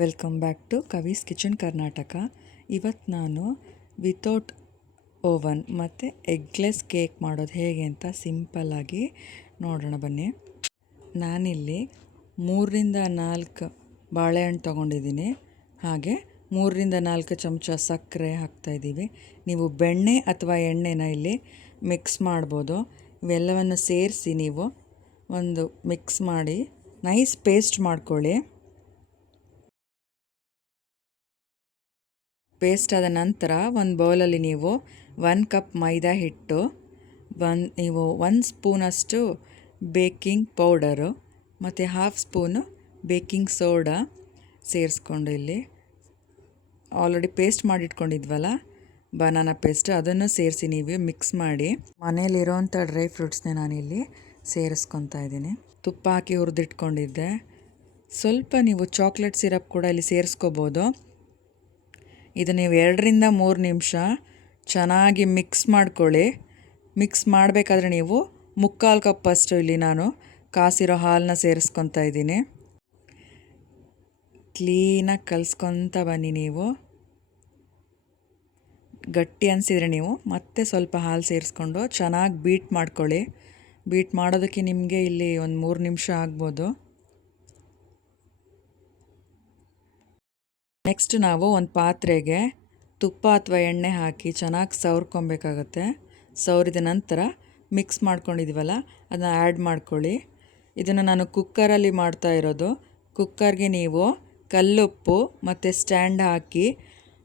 Welcome back to Kavi's kitchen Karnataka. ಇವತ್ತು ನಾನು without oven ಮತ್ತು ಎಗ್ಲೆಸ್ ಕೇಕ್ ಮಾಡೋದು ಹೇಗೆ ಅಂತ ಸಿಂಪಲ್ಲಾಗಿ ನೋಡೋಣ ಬನ್ನಿ. ನಾನಿಲ್ಲಿ 3-4 ಬಾಳೆಹಣ್ಣು ತೊಗೊಂಡಿದ್ದೀನಿ. ಹಾಗೆ 3-4 ಚಮಚ ಸಕ್ಕರೆ ಹಾಕ್ತಾಯಿದ್ದೀವಿ. ನೀವು ಬೆಣ್ಣೆ ಅಥವಾ ಎಣ್ಣೆನ ಇಲ್ಲಿ ಮಿಕ್ಸ್ ಮಾಡ್ಬೋದು. ಇವೆಲ್ಲವನ್ನು ಸೇರಿಸಿ ನೀವು ಒಂದು ಮಿಕ್ಸ್ ಮಾಡಿ ನೈಸ್ ಪೇಸ್ಟ್ ಮಾಡ್ಕೊಳ್ಳಿ. ಪೇಸ್ಟ್ ಆದ ನಂತರ ಒಂದು ಬೌಲಲ್ಲಿ ನೀವು 1 ಕಪ್ ಮೈದಾ ಹಿಟ್ಟು, ನೀವು 1 ಸ್ಪೂನಷ್ಟು ಬೇಕಿಂಗ್ ಪೌಡರು ಮತ್ತು 1/2 ಸ್ಪೂನು ಬೇಕಿಂಗ್ ಸೋಡಾ ಸೇರಿಸ್ಕೊಂಡು ಇಲ್ಲಿ ಆಲ್ರೆಡಿ ಪೇಸ್ಟ್ ಮಾಡಿಟ್ಕೊಂಡಿದ್ವಲ್ಲ ಬನಾನಾ ಪೇಸ್ಟ್, ಅದನ್ನು ಸೇರಿಸಿ ನೀವು ಮಿಕ್ಸ್ ಮಾಡಿ ಮನೇಲಿರೋವಂಥ ಡ್ರೈ ಫ್ರೂಟ್ಸ್ನೇ ನಾನಿಲ್ಲಿ ಸೇರಿಸ್ಕೊತಾ ಇದ್ದೀನಿ. ತುಪ್ಪ ಹಾಕಿ ಹುರಿದಿಟ್ಕೊಂಡಿದ್ದೆ. ಸ್ವಲ್ಪ ನೀವು ಚಾಕ್ಲೇಟ್ ಸಿರಪ್ ಕೂಡ ಇಲ್ಲಿ ಸೇರಿಸ್ಕೋಬೋದು. ಇದು ನೀವು 2-3 ನಿಮಿಷ ಚೆನ್ನಾಗಿ ಮಿಕ್ಸ್ ಮಾಡ್ಕೊಳ್ಳಿ. ಮಿಕ್ಸ್ ಮಾಡಬೇಕಾದ್ರೆ ನೀವು 3/4 ಕಪ್ಪಷ್ಟು ಇಲ್ಲಿ ನಾನು ಕಾಸಿರೋ ಹಾಲನ್ನ ಸೇರಿಸ್ಕೊತಾ ಇದ್ದೀನಿ. ಕ್ಲೀನಾಗಿ ಕಲಿಸ್ಕೊತ ಬನ್ನಿ. ನೀವು ಗಟ್ಟಿ ಅನಿಸಿದರೆ ನೀವು ಮತ್ತೆ ಸ್ವಲ್ಪ ಹಾಲು ಸೇರಿಸ್ಕೊಂಡು ಚೆನ್ನಾಗಿ ಬೀಟ್ ಮಾಡ್ಕೊಳ್ಳಿ. ಬೀಟ್ ಮಾಡೋದಕ್ಕೆ ನಿಮಗೆ ಇಲ್ಲಿ ಒಂದು 3 ನಿಮಿಷ ಆಗ್ಬೋದು. ನೆಕ್ಸ್ಟ್ ನಾವು ಒಂದು ಪಾತ್ರೆಗೆ ತುಪ್ಪ ಅಥವಾ ಎಣ್ಣೆ ಹಾಕಿ ಚೆನ್ನಾಗಿ ಸವರ್ಕೊಬೇಕಾಗತ್ತೆ. ಸವರಿದ ನಂತರ ಮಿಕ್ಸ್ ಮಾಡ್ಕೊಂಡಿದ್ದೀವಲ್ಲ ಅದನ್ನ ಆ್ಯಡ್ ಮಾಡ್ಕೊಳ್ಳಿ. ಇದನ್ನು ನಾನು ಕುಕ್ಕರಲ್ಲಿ ಮಾಡ್ತಾ ಇರೋದು. ಕುಕ್ಕರ್ಗೆ ನೀವು ಕಲ್ಲುಪ್ಪು ಮತ್ತು ಸ್ಟ್ಯಾಂಡ್ ಹಾಕಿ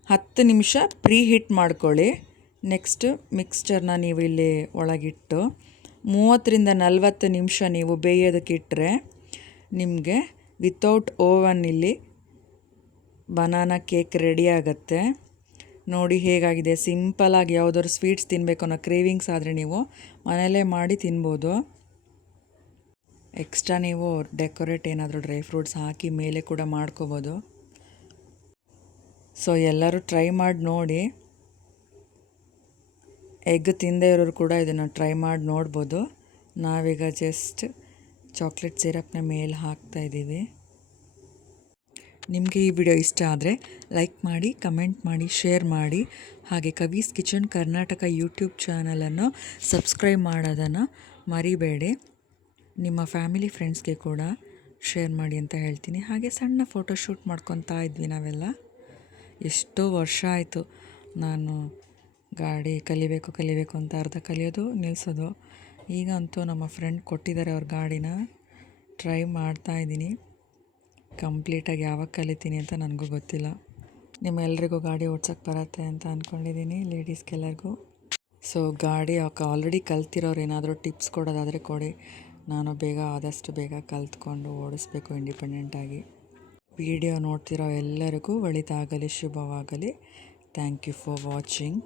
10 ನಿಮಿಷ ಪ್ರೀ ಹೀಟ್ ಮಾಡ್ಕೊಳ್ಳಿ. ನೆಕ್ಸ್ಟು ಮಿಕ್ಸ್ಚರ್ನ ನೀವು ಇಲ್ಲಿ ಒಳಗಿಟ್ಟು 30-40 ನಿಮಿಷ ನೀವು ಬೇಯೋದಕ್ಕಿಟ್ಟರೆ ನಿಮಗೆ ವಿತೌಟ್ ಓವನ್ ಇಲ್ಲಿ ಬನಾನಾ ಕೇಕ್ ರೆಡಿ ಆಗುತ್ತೆ. ನೋಡಿ ಹೇಗಾಗಿದೆ. ಸಿಂಪಲಾಗಿ ಯಾವುದಾದ್ರು ಸ್ವೀಟ್ಸ್ ತಿನ್ನಬೇಕು ಅನ್ನೋ ಕ್ರೇವಿಂಗ್ಸ್ ಆದರೆ ನೀವು ಮನೆಯಲ್ಲೇ ಮಾಡಿ ತಿನ್ಬೋದು. ಎಕ್ಸ್ಟ್ರಾ ನೀವು ಡೆಕೋರೇಟ್ ಏನಾದರೂ ಡ್ರೈ ಫ್ರೂಟ್ಸ್ ಹಾಕಿ ಮೇಲೆ ಕೂಡ ಮಾಡ್ಕೋಬೋದು. ಸೊ ಎಲ್ಲರೂ ಟ್ರೈ ಮಾಡಿ ನೋಡಿ. ಎಗ್ ತಿಂದೇ ಇರೋರು ಕೂಡ ಇದನ್ನು ಟ್ರೈ ಮಾಡಿ ನೋಡ್ಬೋದು. ನಾವೀಗ ಜಸ್ಟ್ ಚಾಕ್ಲೇಟ್ ಸಿರಪ್ನ ಮೇಲೆ ಹಾಕ್ತಾಯಿದ್ದೀವಿ. ನಿಮಗೆ ಈ ವಿಡಿಯೋ ಇಷ್ಟ ಆದರೆ ಲೈಕ್ ಮಾಡಿ, ಕಮೆಂಟ್ ಮಾಡಿ, ಶೇರ್ ಮಾಡಿ. ಹಾಗೆ ಕವೀಸ್ ಕಿಚನ್ ಕರ್ನಾಟಕ ಯೂಟ್ಯೂಬ್ ಚಾನಲನ್ನು ಸಬ್ಸ್ಕ್ರೈಬ್ ಮಾಡೋದನ್ನು ಮರಿಬೇಡಿ. ನಿಮ್ಮ ಫ್ಯಾಮಿಲಿ ಫ್ರೆಂಡ್ಸ್ಗೆ ಕೂಡ ಶೇರ್ ಮಾಡಿ ಅಂತ ಹೇಳ್ತೀನಿ. ಹಾಗೆ ಸಣ್ಣ ಫೋಟೋಶೂಟ್ ಮಾಡ್ಕೊತಾ ಇದ್ವಿ ನಾವೆಲ್ಲ. ಎಷ್ಟೋ ವರ್ಷ ಆಯಿತು ನಾನು ಗಾಡಿ ಕಲಿಬೇಕು ಅಂತ ಅರ್ಧ ಕಲಿಯೋದು ನಿಲ್ಲಿಸೋದು. ಈಗಂತೂ ನಮ್ಮ ಫ್ರೆಂಡ್ ಕೊಟ್ಟಿದ್ದಾರೆ ಅವ್ರ ಗಾಡಿನ. ಟ್ರೈ ಮಾಡ್ತಾಯಿದ್ದೀನಿ. ಕಂಪ್ಲೀಟಾಗಿ ಯಾವಾಗ ಕಲಿತೀನಿ ಅಂತ ನನಗೂ ಗೊತ್ತಿಲ್ಲ. ನಿಮ್ಮೆಲ್ಲರಿಗೂ ಗಾಡಿ ಓಡ್ಸೋಕ್ಕೆ ಬರುತ್ತೆ ಅಂತ ಅಂದ್ಕೊಂಡಿದ್ದೀನಿ, ಲೇಡೀಸ್ಗೆಲ್ಲರಿಗೂ. ಸೊ ಗಾಡಿ ಆಲ್ರೆಡಿ ಕಲ್ತಿರೋರು ಏನಾದರೂ ಟಿಪ್ಸ್ ಕೊಡೋದಾದರೆ ಕೊಡಿ. ನಾನು ಆದಷ್ಟು ಬೇಗ ಕಲ್ತ್ಕೊಂಡು ಓಡಿಸ್ಬೇಕು ಇಂಡಿಪೆಂಡೆಂಟಾಗಿ. ವಿಡಿಯೋ ನೋಡ್ತಿರೋ ಎಲ್ಲರಿಗೂ ಒಳಿತಾಗಲಿ, ಶುಭವಾಗಲಿ. Thank you for watching.